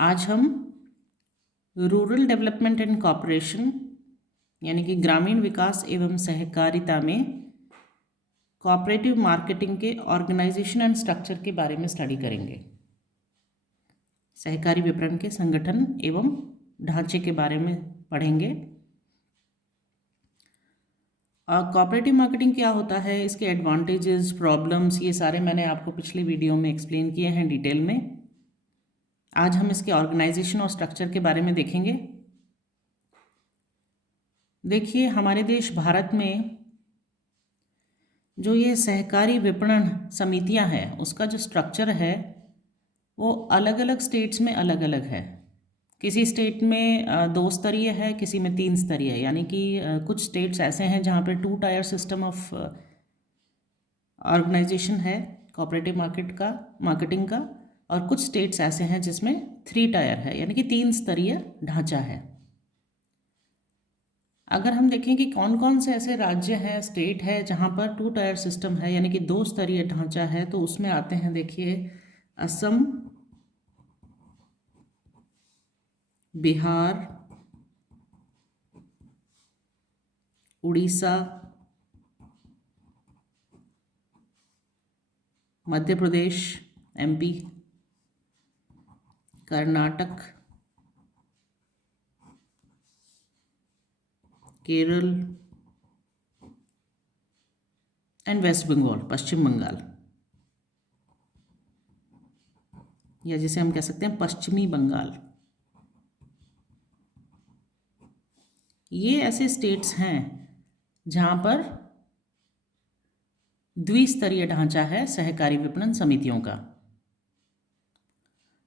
आज हम rural development and corporation यानी कि ग्रामीण विकास एवं सहकारिता में कोऑपरेटिव मार्केटिंग के ऑर्गेनाइजेशन एंड स्ट्रक्चर के बारे में स्टडी करेंगे। सहकारी विपणन के संगठन एवं ढांचे के बारे में पढ़ेंगे। कोऑपरेटिव मार्केटिंग क्या होता है, इसके एडवांटेजेस, प्रॉब्लम्स, ये सारे मैंने आपको पिछली वीडियो में एक्सप्लेन किए हैं डिटेल में। आज हम इसके ऑर्गेनाइजेशन और स्ट्रक्चर के बारे में देखेंगे। देखिए, हमारे देश भारत में जो ये सहकारी विपणन समितियां हैं, उसका जो स्ट्रक्चर है वो अलग अलग स्टेट्स में अलग अलग है। किसी स्टेट में 2 स्तरीय है, किसी में 3 स्तरीय है। यानी कि कुछ स्टेट्स ऐसे हैं जहाँ पर 2 टायर सिस्टम ऑफ ऑर्गेनाइजेशन है कोऑपरेटिव मार्केटिंग का, और कुछ स्टेट्स ऐसे हैं जिसमें 3 टायर है, यानी कि 3 स्तरीय ढांचा है। अगर हम देखें कि कौन कौन से ऐसे राज्य हैं, स्टेट है जहाँ पर 2 टायर सिस्टम है, यानी कि 2 स्तरीय ढांचा है, तो उसमें आते हैं, देखिए, Assam, Bihar, Orissa, Madhya Pradesh MP, Karnataka, Kerala and West Bengal, Paschim Bengal, या जिसे हम कह सकते हैं पश्चिमी बंगाल। ये ऐसे स्टेट्स हैं जहाँ पर द्विस्तरीय ढांचा है सहकारी विपणन समितियों का।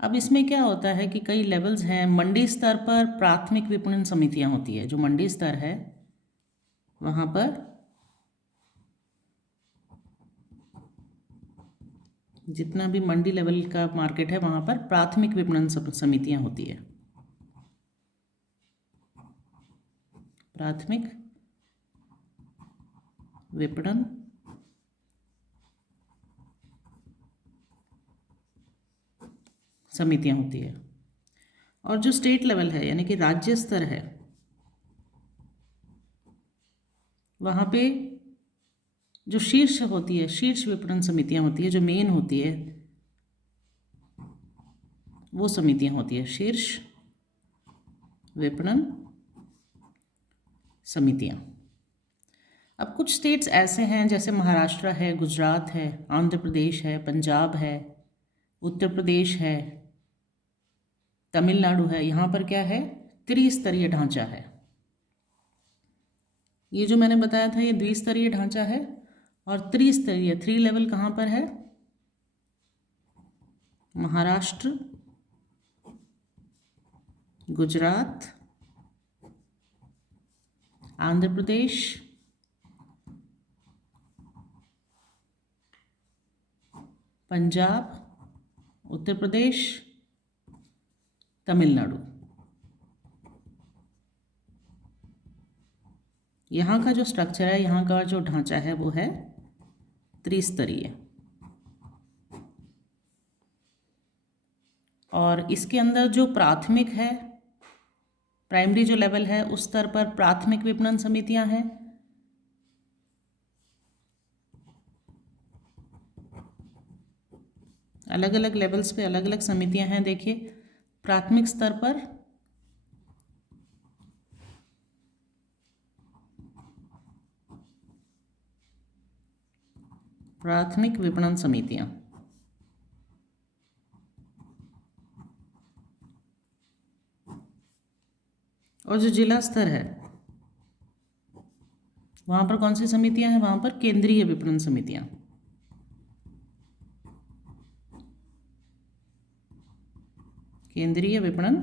अब इसमें क्या होता है कि कई लेवल्स हैं। मंडी स्तर पर प्राथमिक विपणन समितियां होती है। जो मंडी स्तर है वहाँ पर जितना भी मंडी लेवल का मार्केट है वहाँ पर प्राथमिक विपणन समितियां होती है। प्राथमिक विपणन समितियां होती है। और जो स्टेट लेवल है यानी कि राज्य स्तर है, वहाँ पे जो शीर्ष होती है, शीर्ष विपणन समितियां होती है, जो मेन होती है, वो समितियां होती है शीर्ष विपणन समितियां। अब कुछ स्टेट्स ऐसे हैं जैसे महाराष्ट्र है, गुजरात है, आंध्र प्रदेश है, पंजाब है, उत्तर प्रदेश है, तमिलनाडु है। यहाँ पर क्या है, त्रिस्तरीय ढांचा है। ये जो मैंने बताया था ये द्विस्तरीय ढांचा है, और त्रिस्तरीय 3 लेवल कहाँ पर है, महाराष्ट्र, गुजरात, आंध्र प्रदेश, पंजाब, उत्तर प्रदेश, तमिलनाडु। यहाँ का जो स्ट्रक्चर है, यहाँ का जो ढांचा है वो है त्रिस्तरीय। और इसके अंदर जो प्राथमिक है, प्राइमरी जो लेवल है, उस स्तर पर प्राथमिक विपणन समितियां हैं। अलग अलग लेवल्स पे अलग अलग समितियां हैं। देखिए, प्राथमिक स्तर पर प्राथमिक विपणन समितियां, और जो जिला स्तर है वहां पर कौन सी समितियां हैं, वहां पर केंद्रीय विपणन समितियां। केंद्रीय विपणन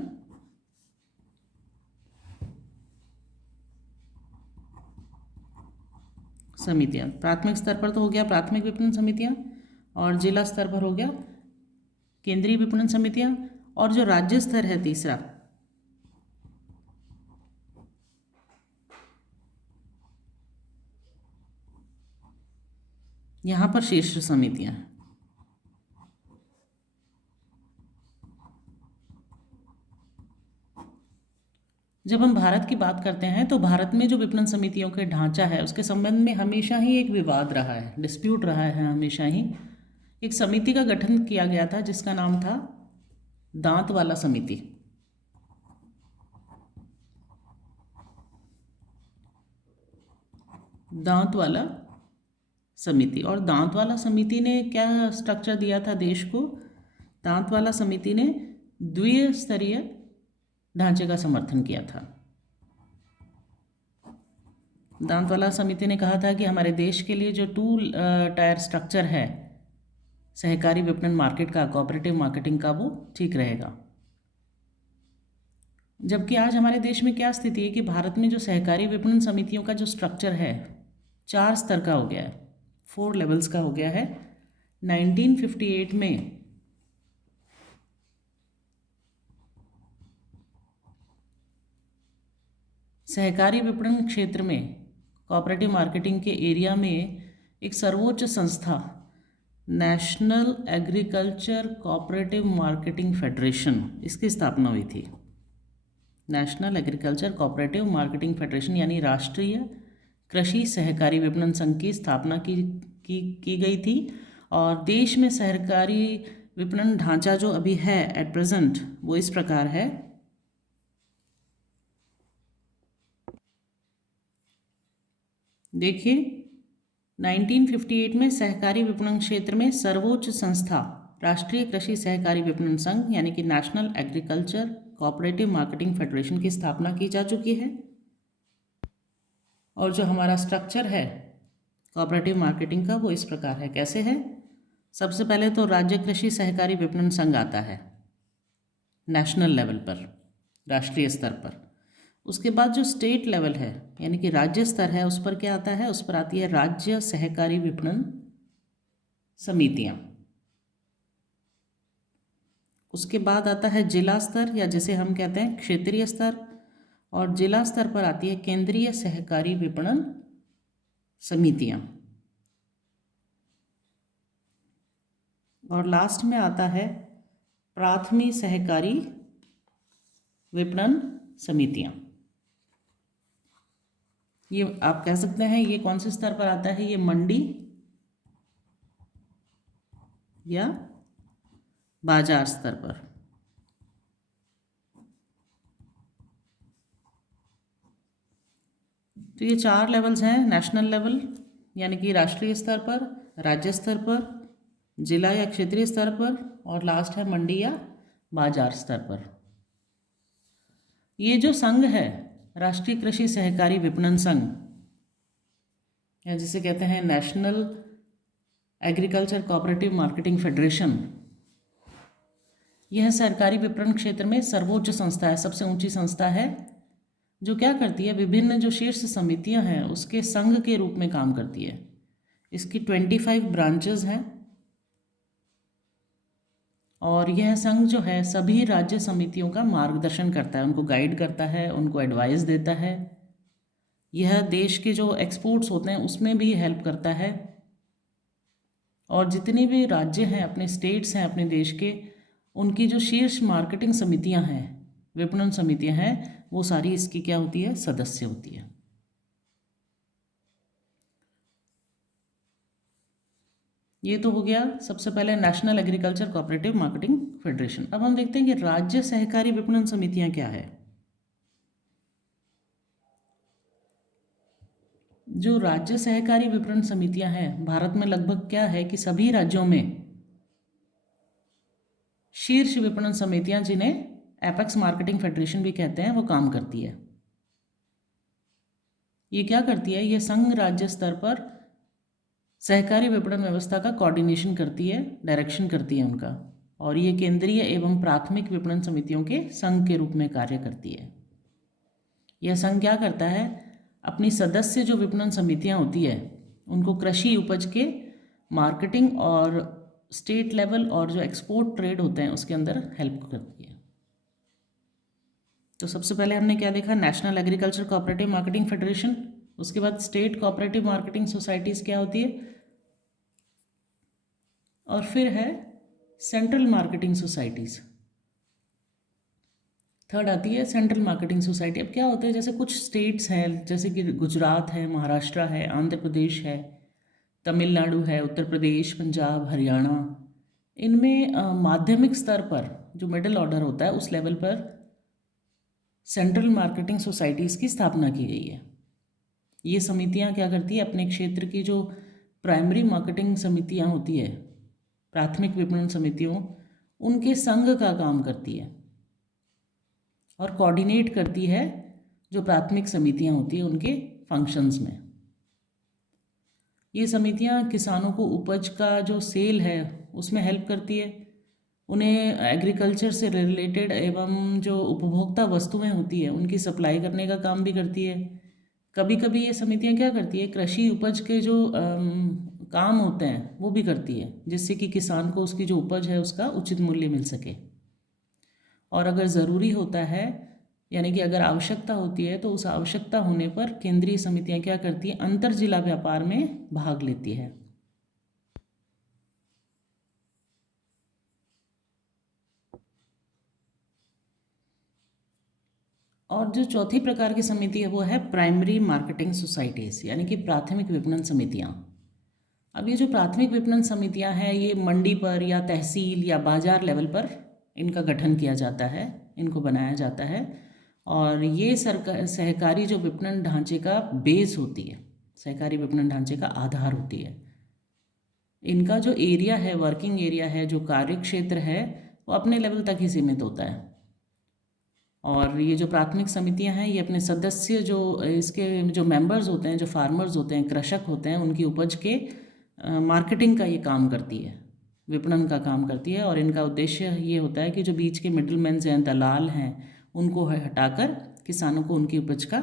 समितियां। प्राथमिक स्तर पर तो हो गया प्राथमिक विपणन समितियां, और जिला स्तर पर हो गया केंद्रीय विपणन समितियां। और जो राज्य स्तर है तीसरा, यहाँ पर शीर्ष समितियां हैं। जब हम भारत की बात करते हैं तो भारत में जो विपणन समितियों का ढांचा है उसके संबंध में हमेशा ही एक विवाद रहा है, डिस्प्यूट रहा है हमेशा ही। एक समिति का गठन किया गया था जिसका नाम था दांत वाला समिति। दांत वाला समिति। और दांत वाला समिति ने क्या स्ट्रक्चर दिया था देश को? दांत वाला समिति ने द्विस्तरीय ढांचे का समर्थन किया था। दांत वाला समिति ने कहा था कि हमारे देश के लिए जो 2 टायर स्ट्रक्चर है सहकारी विपणन मार्केट का, कोऑपरेटिव मार्केटिंग का, वो ठीक रहेगा। जबकि आज हमारे देश में क्या स्थिति है कि भारत में जो सहकारी विपणन समितियों का जो स्ट्रक्चर है 4 स्तर का हो गया है, 4 लेवल्स का हो गया है। 1958 में सहकारी विपणन क्षेत्र में, कोऑपरेटिव मार्केटिंग के एरिया में एक सर्वोच्च संस्था national agriculture cooperative marketing federation, इसकी स्थापना हुई थी। National agriculture cooperative marketing federation यानी राष्ट्रीय कृषि सहकारी विपणन संघ की स्थापना की गई थी। और देश में सहकारी विपणन ढांचा जो अभी है एट प्रेजेंट वो इस प्रकार है। देखिए 1958 में सहकारी विपणन क्षेत्र में सर्वोच्च संस्था राष्ट्रीय कृषि सहकारी विपणन संघ यानी कि national agriculture cooperative marketing federation की स्थापना की जा चुकी है। और जो हमारा स्ट्रक्चर है कोऑपरेटिव मार्केटिंग का वो इस प्रकार है। कैसे है? सबसे पहले तो राज्य कृषि सहकारी विपणन संघ आता है नेशनल लेवल पर, राष्ट्रीय स्तर पर। उसके बाद जो स्टेट लेवल है यानी कि राज्य स्तर है उस पर क्या आता है? उस पर आती है राज्य सहकारी विपणन समितियां। उसके बाद आता है जिला स्तर या जिसे हम कहते हैं क्षेत्रीय स्तर। और जिला स्तर पर आती है केंद्रीय सहकारी विपणन समितियां। और लास्ट में आता है प्राथमिक सहकारी विपणन समितियां। ये आप कह सकते हैं ये कौन से स्तर पर आता है? ये मंडी या बाजार स्तर पर। तो ये 4 लेवल्स हैं, नेशनल लेवल यानी कि राष्ट्रीय स्तर पर, राज्य स्तर पर, जिला या क्षेत्रीय स्तर पर, और लास्ट है मंडी या बाजार स्तर पर। ये जो संघ है राष्ट्रीय कृषि सहकारी विपणन संघ या जिसे कहते हैं national agriculture cooperative marketing federation, यह सरकारी विपणन क्षेत्र में सर्वोच्च संस्था है, सबसे ऊंची संस्था है, जो क्या करती है? विभिन्न जो शीर्ष समितियां हैं उसके संघ के रूप में काम करती है। इसकी 25 ब्रांचेस हैं। और यह संघ जो है सभी राज्य समितियों का मार्गदर्शन करता है, उनको गाइड करता है, उनको एडवाइस देता है। यह देश के जो एक्सपोर्ट्स होते हैं उसमें भी हेल्प करता है। और जितने भी राज्य हैं, अपने स्टेट्स हैं अपने देश के, उनकी जो शीर्ष मार्केटिंग समितियां हैं, विपणन समितियां हैं, वो सारी इसकी क्या होती है? सदस्य होती है। ये तो हो गया सबसे पहले national agriculture cooperative marketing federation. अब हम देखते हैं कि राज्य सहकारी विपणन समितियां क्या है। जो राज्य सहकारी विपणन समितियां हैं भारत में लगभग क्या है कि सभी राज्यों में शीर्ष विपणन समितियां, जिन्हें एपेक्स मार्केटिंग फेडरेशन भी कहते हैं, वो काम करती है। ये क्या करती है? ये संघ राज्य स्तर पर सहकारी विपणन व्यवस्था का कोऑर्डिनेशन करती है, डायरेक्शन करती है उनका। और ये केंद्रीय एवं प्राथमिक विपणन समितियों के संघ के रूप में कार्य करती है। यह संघ क्या करता है? अपनी सदस्य जो विपणन समितियां होती है उनको कृषि उपज के मार्केटिंग और स्टेट लेवल और जो एक्सपोर्ट ट्रेड होते हैं उसके अंदर हेल्प करती है। तो सबसे पहले हमने क्या देखा? National agriculture cooperative marketing federation. उसके बाद स्टेट कोऑपरेटिव मार्केटिंग सोसाइटीज़ क्या होती है, और फिर है सेंट्रल मार्केटिंग सोसाइटीज़। थर्ड आती है सेंट्रल मार्केटिंग सोसाइटी। अब क्या होता है, जैसे कुछ स्टेट्स हैं, जैसे कि गुजरात है, महाराष्ट्र है, आंध्र प्रदेश है, तमिलनाडु है, उत्तर प्रदेश, पंजाब, हरियाणा, इनमें माध्यमिक स्तर पर जो मिडिल ऑर्डर होता है उस लेवल पर सेंट्रल मार्केटिंग सोसाइटीज़ की स्थापना की गई है। ये समितियां क्या करती है, अपने क्षेत्र की जो प्राइमरी मार्केटिंग समितियां होती है, प्राथमिक विपणन समितियों, उनके संघ का काम करती है और कोऑर्डिनेट करती है जो प्राथमिक समितियां होती हैं उनके फंक्शंस में। ये समितियां किसानों को उपज का जो सेल है उसमें हेल्प करती है, उन्हें एग्रीकल्चर से रिलेटेड एवं जो उपभोक्ता वस्तुएं होती है उनकी सप्लाई करने का काम भी करती है। कभी कभी ये समितियां क्या करती है, कृषि उपज के जो काम होते हैं वो भी करती है, जिससे कि किसान को उसकी जो उपज है उसका उचित मूल्य मिल सके। और अगर ज़रूरी होता है, यानी कि अगर आवश्यकता होती है, तो उस आवश्यकता होने पर केंद्रीय समितियां क्या करती हैं, अंतर जिला व्यापार में भाग लेती है। और जो चौथी प्रकार की समिति है वो है प्राइमरी मार्केटिंग सोसाइटीज़, यानी कि प्राथमिक विपणन समितियां। अब ये जो प्राथमिक विपणन समितियां हैं, ये मंडी पर या तहसील या बाजार लेवल पर इनका गठन किया जाता है, इनको बनाया जाता है। और ये सरकार सहकारी जो विपणन ढांचे का बेस होती है, सहकारी विपणन ढांचे का आधार होती है। इनका जो एरिया है, वर्किंग एरिया है, जो कार्य क्षेत्र है, वो अपने लेवल तक ही सीमित होता है। और ये जो प्राथमिक समितियां हैं, ये अपने सदस्य जो इसके जो मेंबर्स होते हैं, जो फार्मर्स होते हैं, कृषक होते हैं, उनकी उपज के मार्केटिंग का ये काम करती है, विपणन का काम करती है। और इनका उद्देश्य ये होता है कि जो बीच के मिडिलमैन हैं, दलाल हैं, उनको हटाकर किसानों को उनकी उपज का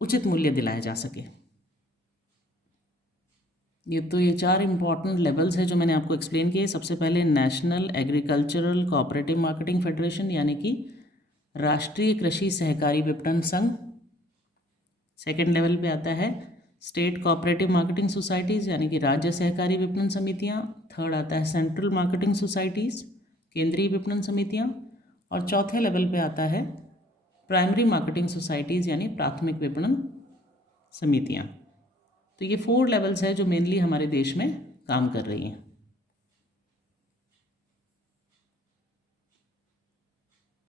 उचित मूल्य दिलाया जा सके। ये चार इंपॉर्टेंट लेवल्स है जो मैंने आपको एक्सप्लेन किए। सबसे पहले national agricultural cooperative marketing federation, यानी कि राष्ट्रीय कृषि सहकारी विपणन संघ। सेकेंड लेवल पे आता है स्टेट कोऑपरेटिव मार्केटिंग सोसाइटीज़, यानी कि राज्य सहकारी विपणन समितियाँ। थर्ड आता है सेंट्रल मार्केटिंग सोसाइटीज़, केंद्रीय विपणन समितियाँ। और चौथे लेवल पे आता है प्राइमरी मार्केटिंग सोसाइटीज़, यानी प्राथमिक विपणन समितियाँ। तो ये 4 लेवल्स है जो मेनली हमारे देश में काम कर रही हैं।